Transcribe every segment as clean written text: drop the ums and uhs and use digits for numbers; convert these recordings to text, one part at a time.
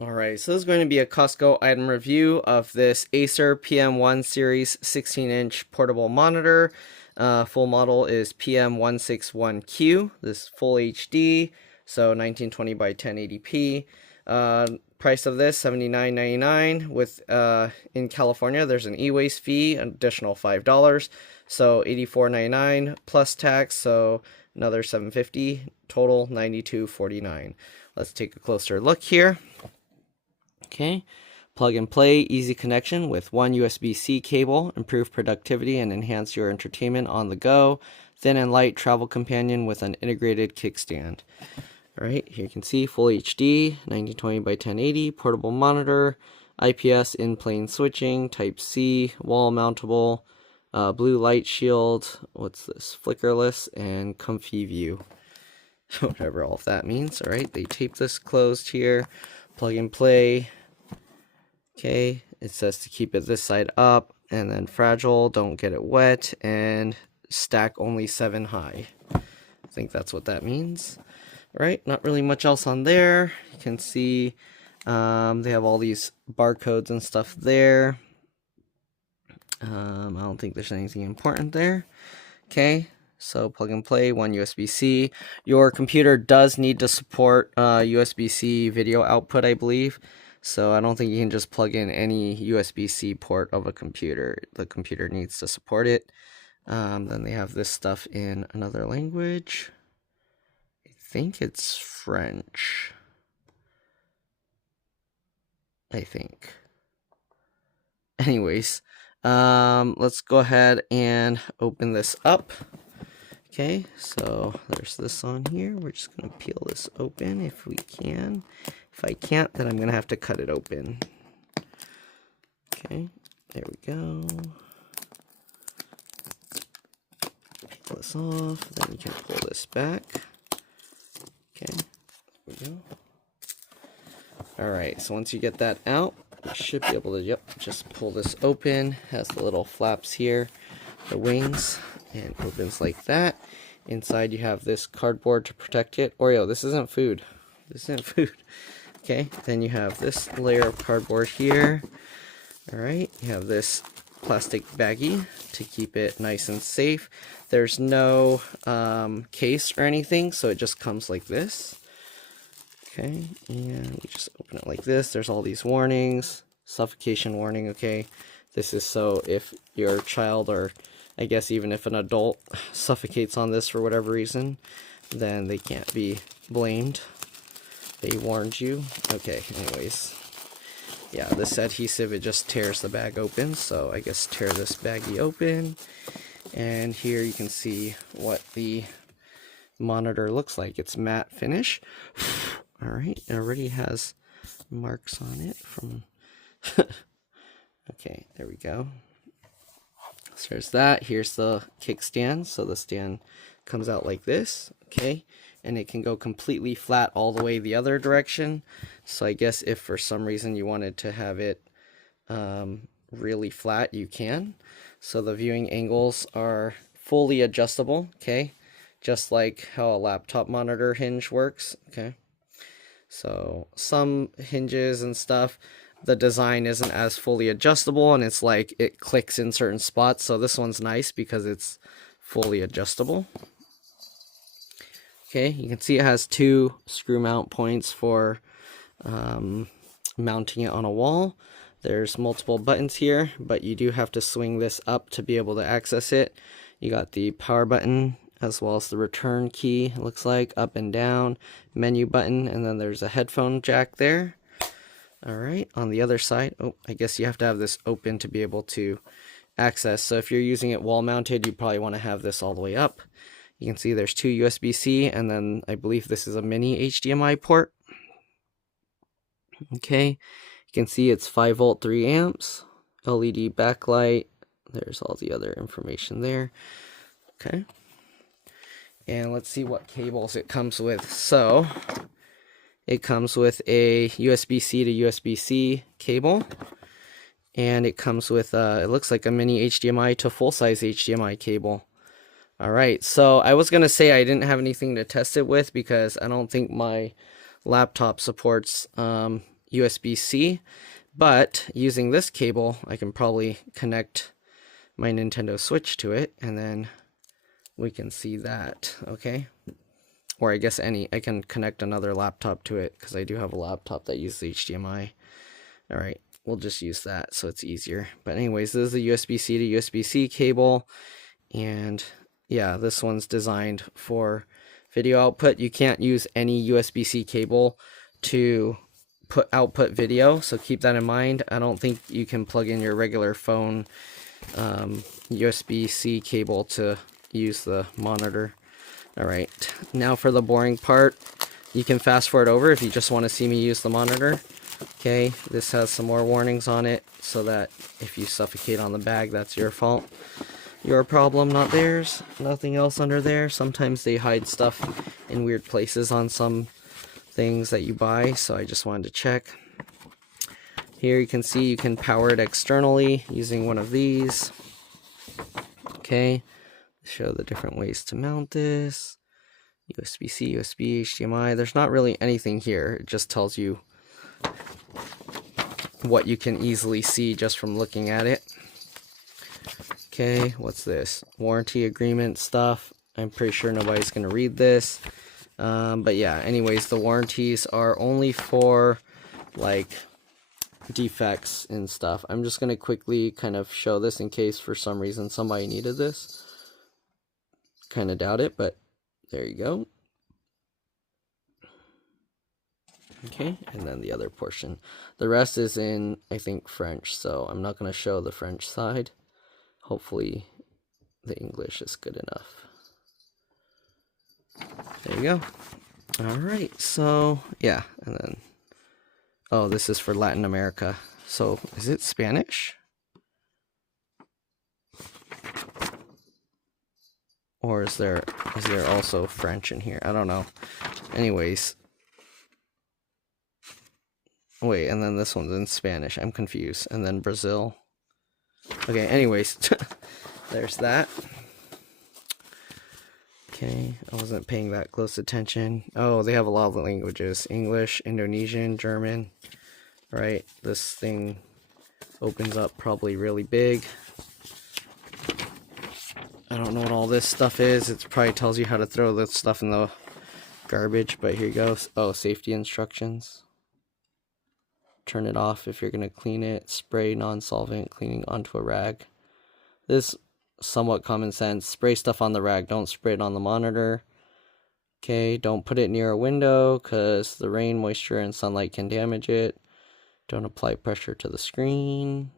Alright, so this is going to be a Costco item review of this Acer PM1 series 16-inch portable monitor. Full model is PM161Q. This full HD, so 1920 by 1080p. Price of this $79.99. With in California, there's an e-waste fee, an additional $5, so $84.99 plus tax, so another $7.50. Total $92.49. Let's take a closer look here. Okay, plug and play, easy connection with one USB-C cable, improve productivity and enhance your entertainment on the go. Thin and light travel companion with an integrated kickstand. Alright, here you can see full HD, 1920 by 1080, portable monitor, IPS in-plane switching, Type-C, wall mountable, blue light shield, what's this, flickerless, and comfy view. Whatever all of that means. Alright, they tape this closed here, plug and play. Okay, it says to keep it this side up, and then fragile, don't get it wet, and stack only 7 high. I think that's what that means. Right, not really much else on there. You can see they have all these barcodes and stuff there. I don't think there's anything important there. Okay, so plug and play, one USB-C. Your computer does need to support USB-C video output, I believe. So I don't think you can just plug in any USB-C port of a computer. The computer needs to support it. Then they have this stuff in another language. I think it's French. I think. Anyways, let's go ahead and open this up. Okay, so there's this on here. We're just going to peel this open if we can. If I can't, then I'm going to have to cut it open. Okay, there we go. Peel this off, then you can pull this back. Okay, there we go. Alright, so once you get that out, you should be able to, just pull this open. Has the little flaps here, the wings, and opens like that. Inside you have this cardboard to protect it. Oreo, this isn't food. This isn't food. Okay, then you have this layer of cardboard here. Alright, you have this plastic baggie to keep it nice and safe. There's no case or anything, so it just comes like this. Okay, and you just open it like this. There's all these warnings. Suffocation warning, okay. This is so if your child, or I guess even if an adult suffocates on this for whatever reason, then they can't be blamed. They warned you. Okay, anyways. Yeah, this adhesive, it just tears the bag open, so I guess tear this baggie open. And here you can see what the monitor looks like. It's matte finish. Alright, it already has marks on it from... Okay, there we go. So there's that. Here's the kickstand. So the stand comes out like this, okay? And it can go completely flat all the way the other direction. So I guess if for some reason you wanted to have it really flat, you can. So the viewing angles are fully adjustable, okay? Just like how a laptop monitor hinge works, okay? So some hinges and stuff, the design isn't as fully adjustable, and it's like it clicks in certain spots. So this one's nice because it's fully adjustable. Okay, you can see it has 2 screw mount points for mounting it on a wall. There's multiple buttons here, but you do have to swing this up to be able to access it. You got the power button as well as the return key, it looks like, up and down, menu button, and then there's a headphone jack there. Alright, on the other side, oh, I guess you have to have this open to be able to access. So if you're using it wall mounted, you probably want to have this all the way up. You can see there's 2 USB-C, and then I believe this is a mini HDMI port. Okay, you can see it's 5 volt 3 amps, LED backlight. There's all the other information there. Okay, and let's see what cables it comes with. So it comes with a USB-C to USB-C cable, and it comes with it looks like a mini HDMI to full-size HDMI cable. Alright, so I was going to say I didn't have anything to test it with because I don't think my laptop supports USB-C, but using this cable, I can probably connect my Nintendo Switch to it, and then we can see that, okay? Or I guess I can connect another laptop to it, because I do have a laptop that uses HDMI. All right, we'll just use that so it's easier. But anyways, this is a USB-C to USB-C cable, and yeah, this one's designed for video output. You can't use any USB-C cable to output video, so keep that in mind. I don't think you can plug in your regular phone USB-C cable to use the monitor. All right, now for the boring part. You can fast forward over if you just want to see me use the monitor. Okay, this has some more warnings on it, so that if you suffocate on the bag, that's your fault. Your problem, not theirs. Nothing else under there. Sometimes they hide stuff in weird places on some things that you buy, so I just wanted to check. Here you can see you can power it externally using one of these. Okay, show the different ways to mount this. USB-C, USB, HDMI. There's not really anything here. It just tells you what you can easily see just from looking at it. Okay, what's this? Warranty agreement stuff. I'm pretty sure nobody's going to read this. But yeah, anyways, the warranties are only for like defects and stuff. I'm just going to quickly kind of show this in case for some reason somebody needed this. Kind of doubt it, but there you go. Okay, and then the other portion. The rest is in, I think, French, so I'm not going to show the French side. Hopefully the English is good enough. There you go. Alright, so yeah, and then, oh, this is for Latin America. So, is it Spanish? Or is there also French in here? I don't know. Anyways. Wait, and then this one's in Spanish. I'm confused. And then Brazil. Okay, anyways. There's that. Okay, I wasn't paying that close attention. Oh, they have a lot of languages. English, Indonesian, German. Right, this thing opens up probably really big. I don't know what all this stuff is. It probably tells you how to throw this stuff in the garbage, but here you go. Oh, safety instructions. Turn it off if you're going to clean it. Spray non-solvent cleaning onto a rag. This is somewhat common sense. Spray stuff on the rag. Don't spray it on the monitor. Okay, don't put it near a window because the rain, moisture, and sunlight can damage it. Don't apply pressure to the screen.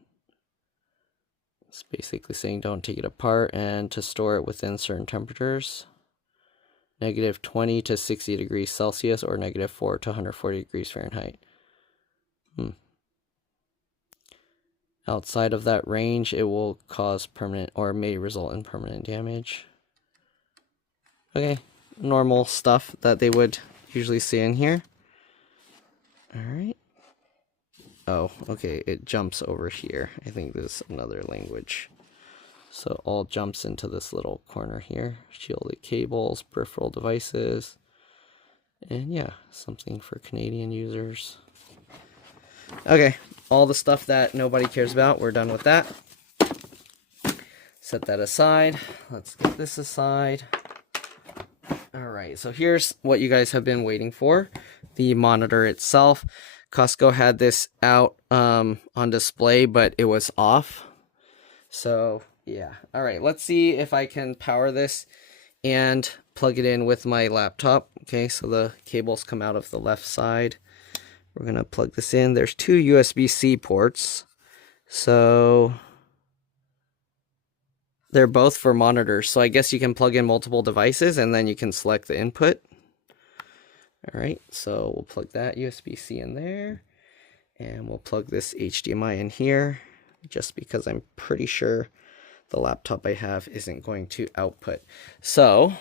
It's basically saying don't take it apart and to store it within certain temperatures. Negative 20 to 60 degrees Celsius or negative 4 to 140 degrees Fahrenheit. Outside of that range, it will cause permanent or may result in permanent damage. Okay, normal stuff that they would usually see in here. Alright. Oh, okay, it jumps over here. I think this is another language. So all jumps into this little corner here. Shielded cables, peripheral devices. And yeah, something for Canadian users. Okay, all the stuff that nobody cares about, we're done with that. Set that aside. Let's get this aside. Alright, so here's what you guys have been waiting for. The monitor itself. Costco had this out on display, but it was off. So, yeah. Alright, let's see if I can power this and plug it in with my laptop. Okay, so the cables come out of the left side. We're going to plug this in. There's two USB-C ports. So they're both for monitors. So I guess you can plug in multiple devices and then you can select the input. Alright, so we'll plug that USB-C in there. And we'll plug this HDMI in here. Just because I'm pretty sure the laptop I have isn't going to output. So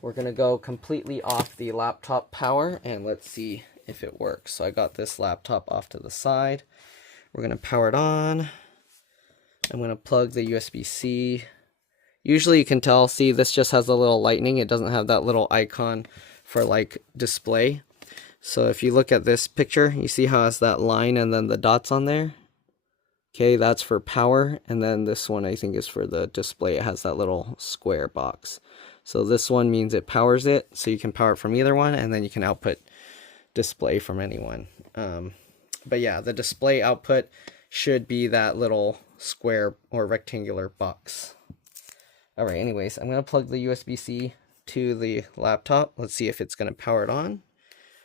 we're going to go completely off the laptop power and let's see if it works. So I got this laptop off to the side. We're going to power it on. I'm going to plug the USB-C. Usually you can tell, see, this just has a little lightning. It doesn't have that little icon for like display. So if you look at this picture, you see how it has that line and then the dots on there? Okay, that's for power, and then this one I think is for the display. It has that little square box. So this one means it powers it, so you can power it from either one, and then you can output display from anyone. But yeah, the display output should be that little square or rectangular box. Alright, anyways, I'm going to plug the USB-C to the laptop. Let's see if it's going to power it on.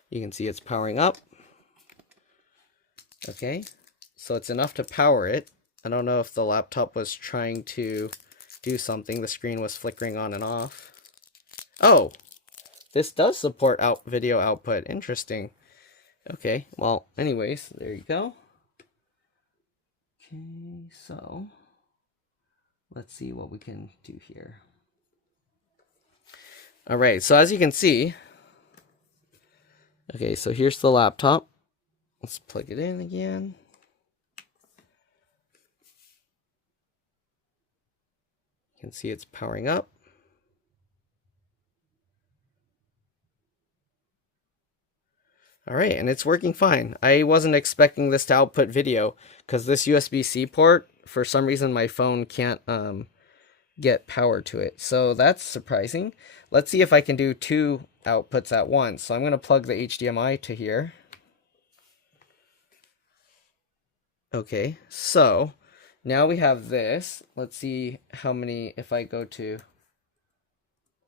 You can see it's powering up. Okay, so it's enough to power it. I don't know if the laptop was trying to do something. The screen was flickering on and off. Oh, this does support video output. Interesting. Okay, well, anyways, there you go. Okay, so let's see what we can do here. All right, so as you can see, okay, so here's the laptop. Let's plug it in again. You can see it's powering up. All right, and it's working fine. I wasn't expecting this to output video because this USB-C port, for some reason, my phone can't get power to it. So that's surprising. Let's see if I can do two outputs at once. So I'm going to plug the HDMI to here. Okay, so now we have this. Let's see how many, if I go to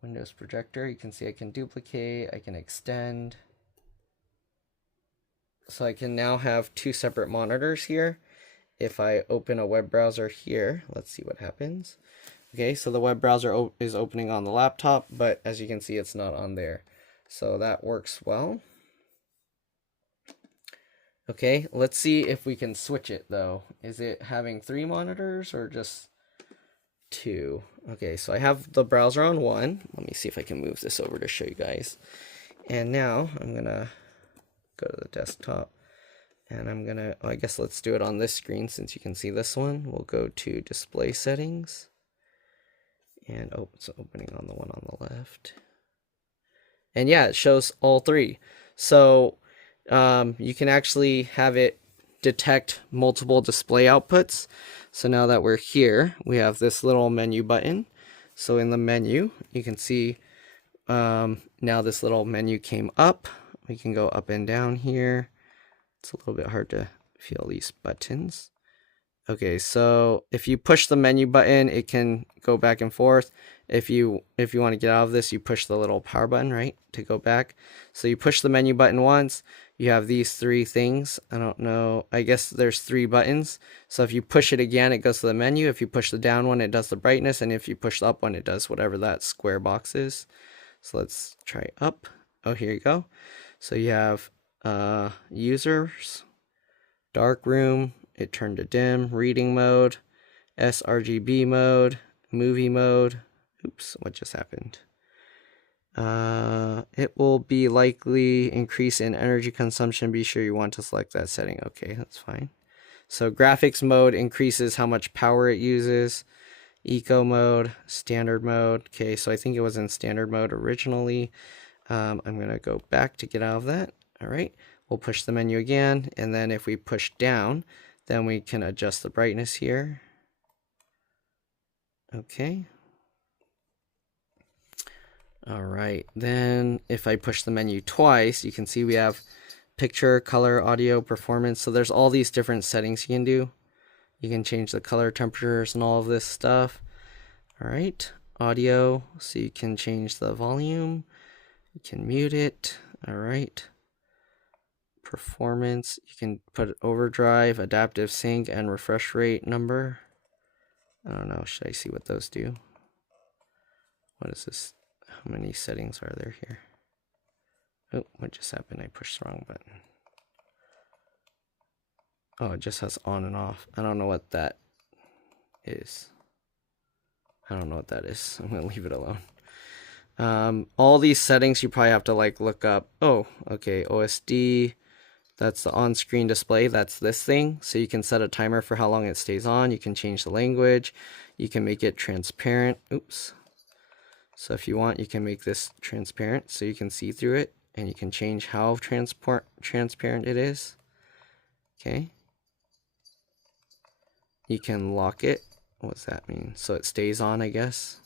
Windows Projector, you can see I can duplicate, I can extend. So I can now have two separate monitors here. If I open a web browser here, let's see what happens. Okay, so the web browser is opening on the laptop, but as you can see, it's not on there. So that works well. Okay, let's see if we can switch it though. Is it having 3 monitors or just 2? Okay, so I have the browser on 1. Let me see if I can move this over to show you guys. And now I'm gonna go to the desktop, and I'm gonna, I guess let's do it on this screen since you can see this one. We'll go to display settings, and oh, it's opening on the one on the left. And yeah, it shows all 3. So you can actually have it detect multiple display outputs. So now that we're here, we have this little menu button. So in the menu, you can see now this little menu came up. We can go up and down here. It's a little bit hard to feel these buttons. Okay, so if you push the menu button, it can go back and forth. If you want to get out of this, you push the little power button, right, to go back. So you push the menu button once, you have these 3 things. I don't know, I guess there's 3 buttons. So if you push it again, it goes to the menu. If you push the down one, it does the brightness. And if you push the up one, it does whatever that square box is. So let's try up. Oh, here you go. So you have users, dark room, it turned to dim, reading mode, sRGB mode, movie mode. Oops, what just happened? It will be likely increase in energy consumption. Be sure you want to select that setting. Okay, that's fine. So graphics mode increases how much power it uses. Eco mode, standard mode. Okay, so I think it was in standard mode originally. I'm going to go back to get out of that. All right, we'll push the menu again, and then if we push down, then we can adjust the brightness here. Okay. All right, then if I push the menu twice, you can see we have picture, color, audio, performance. So there's all these different settings you can do. You can change the color temperatures and all of this stuff. All right, audio, so you can change the volume. You can mute it. All right. Performance, you can put overdrive, adaptive sync, and refresh rate number. I don't know, should I see what those do? What is this? How many settings are there here? Oh, what just happened? I pushed the wrong button. Oh, it just has on and off. I don't know what that is. I don't know what that is. I'm gonna leave it alone. All these settings you probably have to like look up. Oh, okay, OSD. That's the on-screen display. That's this thing. So you can set a timer for how long it stays on. You can change the language. You can make it transparent. Oops. So if you want, you can make this transparent so you can see through it. and you can change how transparent it is. Okay. You can lock it. What does that mean? So it stays on, I guess.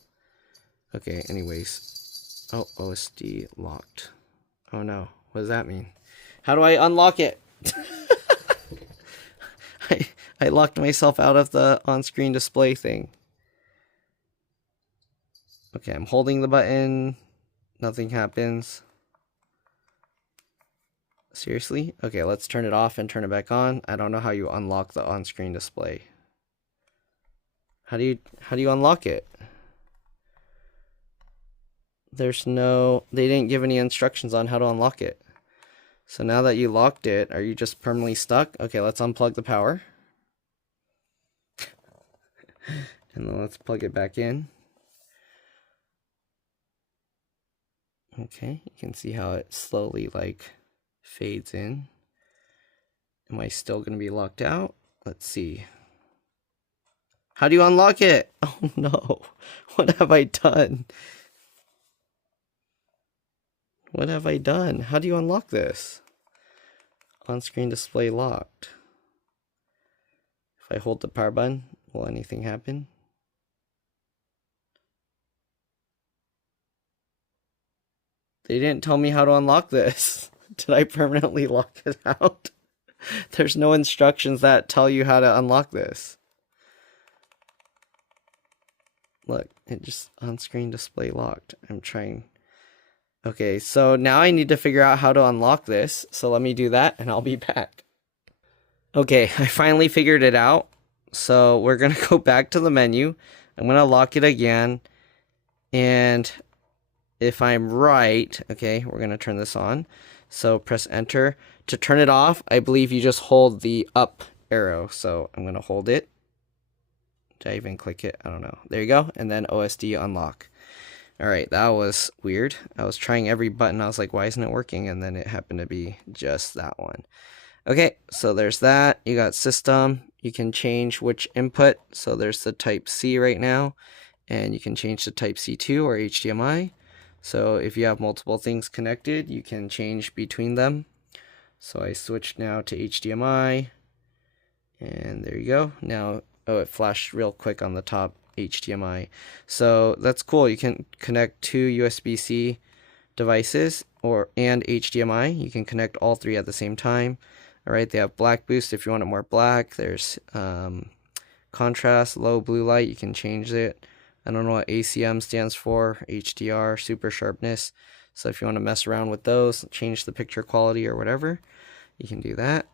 Okay, anyways. Oh, OSD locked. Oh no, what does that mean? How do I unlock it? I locked myself out of the on-screen display thing. Okay, I'm holding the button. Nothing happens. Seriously? Okay, let's turn it off and turn it back on. I don't know how you unlock the on-screen display. How do you unlock it? They didn't give any instructions on how to unlock it. So now that you locked it, are you just permanently stuck? Okay, let's unplug the power. And then let's plug it back in. Okay, you can see how it slowly like fades in. Am I still going to be locked out? Let's see. How do you unlock it? Oh no, what have I done? What have I done? How do you unlock this? On-screen display locked. If I hold the power button, will anything happen? They didn't tell me how to unlock this. Did I permanently lock it out? There's no instructions that tell you how to unlock this. Look, it just on-screen display locked. I'm trying. Okay, so now I need to figure out how to unlock this. So let me do that and I'll be back. Okay, I finally figured it out. So we're going to go back to the menu. I'm going to lock it again. And if I'm right, okay, we're going to turn this on. So press enter. To turn it off, I believe you just hold the up arrow. So I'm going to hold it. Did I even click it? I don't know. There you go. And then OSD unlock. All right, that was weird. I was trying every button. I was like, why isn't it working? And then it happened to be just that one. Okay, so there's that. You got system. You can change which input. So there's the type C right now. And you can change to type C2 or HDMI. So if you have multiple things connected, you can change between them. So I switched now to HDMI. And there you go. Now, oh, it flashed real quick on the top, HDMI. So that's cool. You can connect two USB-C devices and HDMI. You can connect all three at the same time. All right, they have black boost if you want it more black. There's contrast, low blue light. You can change it. I don't know what ACM stands for, HDR, super sharpness. So if you want to mess around with those, change the picture quality or whatever, you can do that.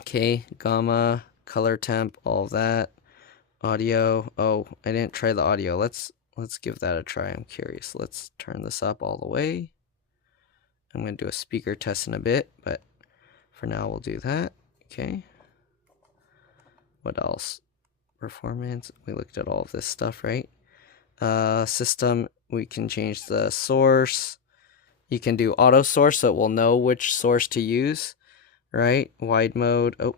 Okay, gamma, color temp, all of that. Audio. Oh, I didn't try the audio. Let's give that a try. I'm curious. Let's turn this up all the way. I'm going to do a speaker test in a bit, but for now we'll do that. Okay. What else? Performance. We looked at all of this stuff, right? System. We can change the source. You can do auto source, so it will know which source to use, right? Wide mode. Oh,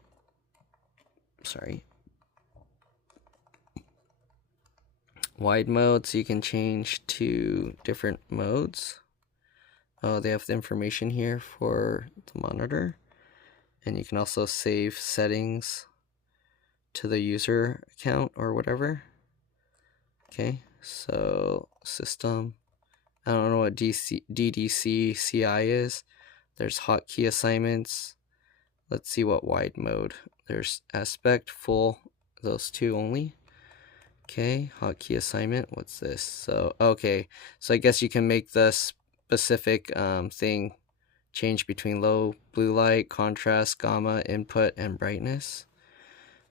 sorry. Wide mode, so you can change to different modes. Oh, they have the information here for the monitor. And you can also save settings to the user account or whatever. Okay, so system. I don't know what DDC CI is. There's hotkey assignments. Let's see what wide mode. There's aspect, full, those two only. Okay, hotkey assignment. What's this? So, okay. So I guess you can make the specific thing change between low blue light, contrast, gamma, input, and brightness.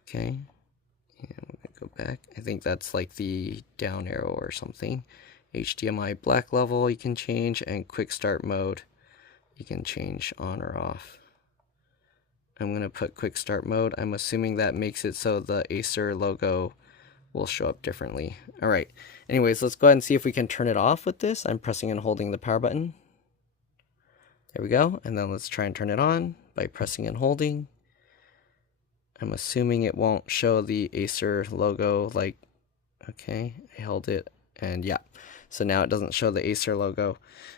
Okay. And we're going to go back. I think that's like the down arrow or something. HDMI black level you can change, and quick start mode you can change on or off. I'm going to put quick start mode. I'm assuming that makes it so the Acer logo will show up differently. All right. Anyways, let's go ahead and see if we can turn it off with this. I'm pressing and holding the power button. There we go. And then let's try and turn it on by pressing and holding. I'm assuming it won't show the Acer logo like, okay, I held it and yeah. so now it doesn't show the Acer logo.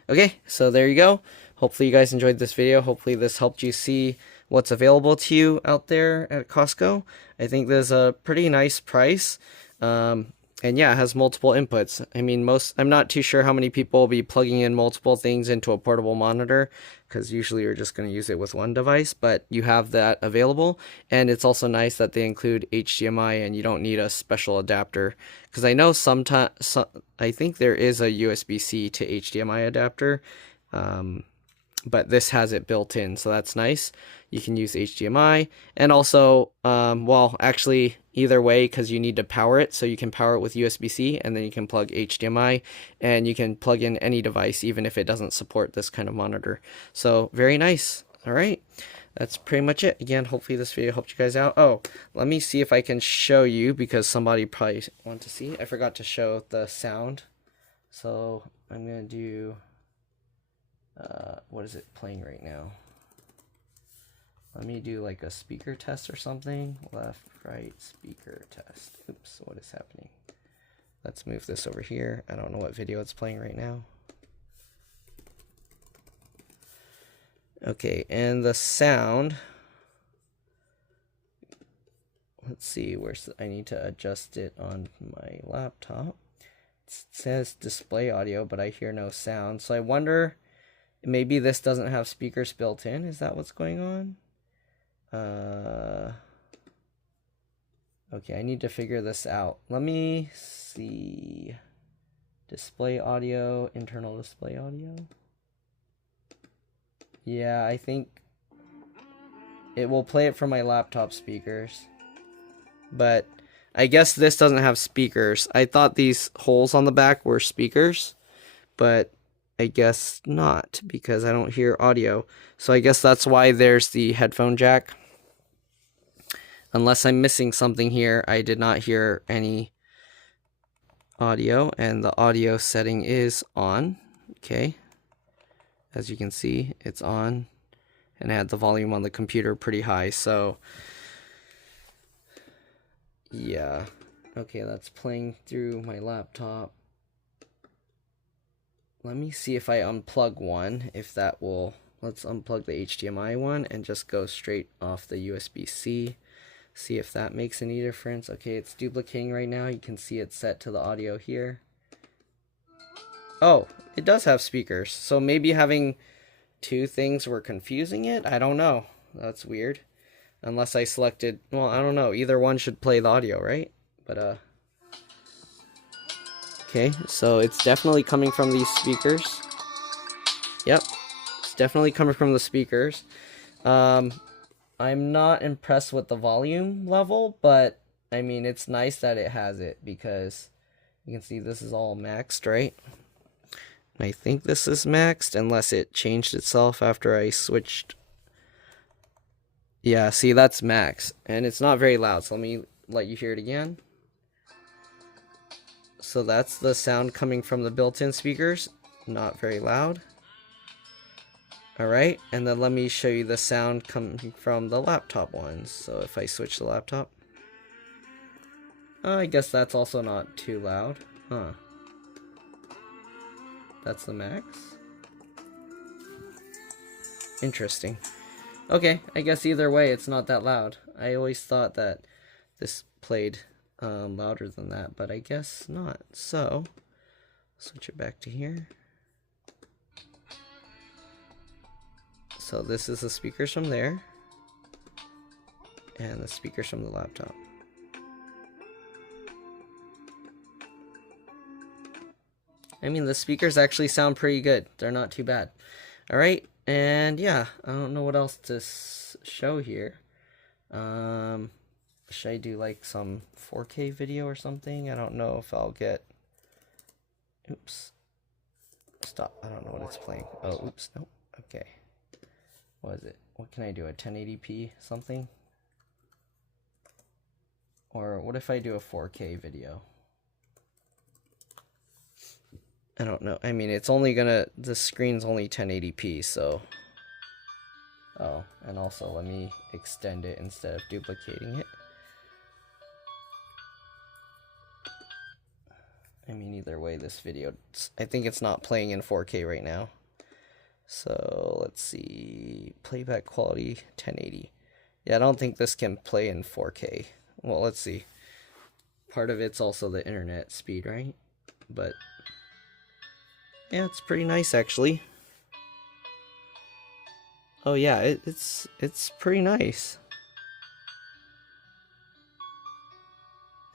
Okay, so there you go. Hopefully you guys enjoyed this video. Hopefully this helped you see what's available to you out there at Costco. I think there's a pretty nice price. And yeah, it has multiple inputs. I mean, I'm not too sure how many people will be plugging in multiple things into a portable monitor, because usually you're just going to use it with one device, but you have that available. And it's also nice that they include HDMI and you don't need a special adapter, because I know sometimes, I think there is a USB-C to HDMI adapter, but this has it built in, so that's nice. You can use HDMI, and also, well, actually, either way, because you need to power it, so you can power it with USB-C, and then you can plug HDMI, and you can plug in any device, even if it doesn't support this kind of monitor. So, very nice. All right, that's pretty much it. Again, hopefully this video helped you guys out. Oh, let me see if I can show you, because somebody probably want to see. I forgot to show the sound, so I'm going to do... what is it playing right now? Let me do like a speaker test or something. Left, right, speaker test. Oops, what is happening? Let's move this over here. I don't know what video it's playing right now. Okay, and the sound. Let's see, I need to adjust it on my laptop. It says display audio, but I hear no sound. So I wonder, maybe this doesn't have speakers built in. Is that what's going on? Okay, I need to figure this out. Let me see. Display audio, internal display audio. Yeah, I think it will play it from my laptop speakers. But I guess this doesn't have speakers. I thought these holes on the back were speakers, but I guess not, because I don't hear audio. So I guess that's why there's the headphone jack. Unless I'm missing something here, I did not hear any audio, and the audio setting is on. Okay, as you can see, it's on, and I had the volume on the computer pretty high, so yeah. Okay, that's playing through my laptop. Let me see if I unplug one, if that will... Let's unplug the HDMI one and just go straight off the USB-C. See if that makes any difference. Okay, it's duplicating right now. You can see it's set to the audio here. Oh, it does have speakers. So maybe having two things were confusing it? I don't know. That's weird. Unless I selected... Well, I don't know. Either one should play the audio, right? But, okay, so it's definitely coming from these speakers. Yep, it's definitely coming from the speakers. I'm not impressed with the volume level, but I mean, it's nice that it has it, because you can see this is all maxed, right? And I think this is maxed, unless it changed itself after I switched. Yeah, see, that's max, and it's not very loud, so let me let you hear it again. So that's the sound coming from the built-in speakers, not very loud. Alright, and then let me show you the sound coming from the laptop ones. So if I switch the laptop, I guess that's also not too loud. Huh. That's the max? Interesting. Okay, I guess either way it's not that loud. I always thought that this played louder than that, but I guess not. So, switch it back to here. So this is the speakers from there, and the speakers from the laptop. I mean, the speakers actually sound pretty good. They're not too bad. Alright, and yeah, I don't know what else to show here. Should I do like some 4K video or something? I don't know if I'll get... Oops. Stop. I don't know what it's playing. Oh, oops. Nope. Okay. What is it? What can I do? A 1080p something? Or what if I do a 4K video? I don't know. I mean, it's only gonna... The screen's only 1080p, so... Oh, and also let me extend it instead of duplicating it. I mean, either way, this video, I think it's not playing in 4K right now. So let's see, playback quality 1080. Yeah, I don't think this can play in 4K. Well, let's see. Part of it's also the internet speed, right? But yeah, it's pretty nice actually. Oh yeah, it's pretty nice.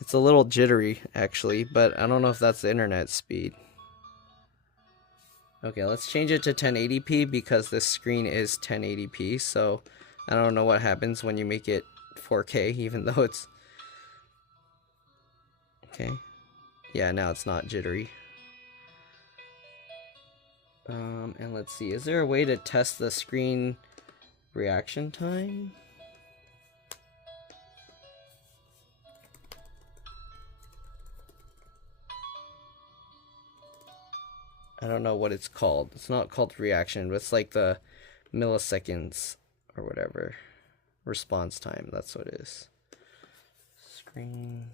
It's a little jittery actually, but I don't know if that's the internet speed. Okay, let's change it to 1080p because this screen is 1080p, so I don't know what happens when you make it 4K, even though it's... Okay. Yeah, now it's not jittery. And let's see, is there a way to test the screen reaction time? I don't know what it's called. It's not called reaction, but it's like the milliseconds or whatever. Response time, that's what it is. Screen.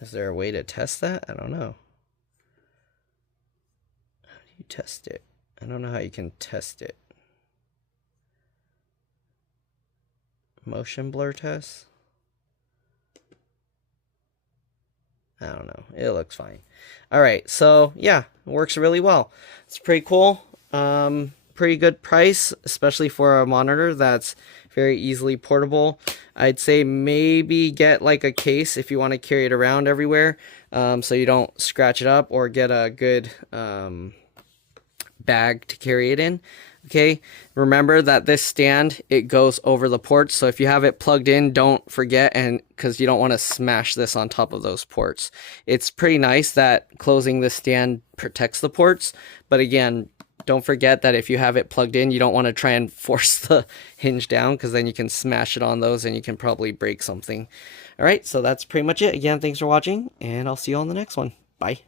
Is there a way to test that? I don't know. How do you test it? I don't know how you can test it. Motion blur test? I don't know. It looks fine. Alright, so yeah, it works really well. It's pretty cool. Pretty good price, especially for a monitor that's very easily portable. I'd say maybe get like a case if you want to carry it around everywhere, so you don't scratch it up, or get a good bag to carry it in. Okay, remember that this stand, it goes over the ports, so if you have it plugged in, don't forget, and because you don't want to smash this on top of those ports. It's pretty nice that closing the stand protects the ports, but again, don't forget that if you have it plugged in, you don't want to try and force the hinge down, because then you can smash it on those and you can probably break something. All right, so that's pretty much it. Again, thanks for watching, and I'll see you on the next one. Bye.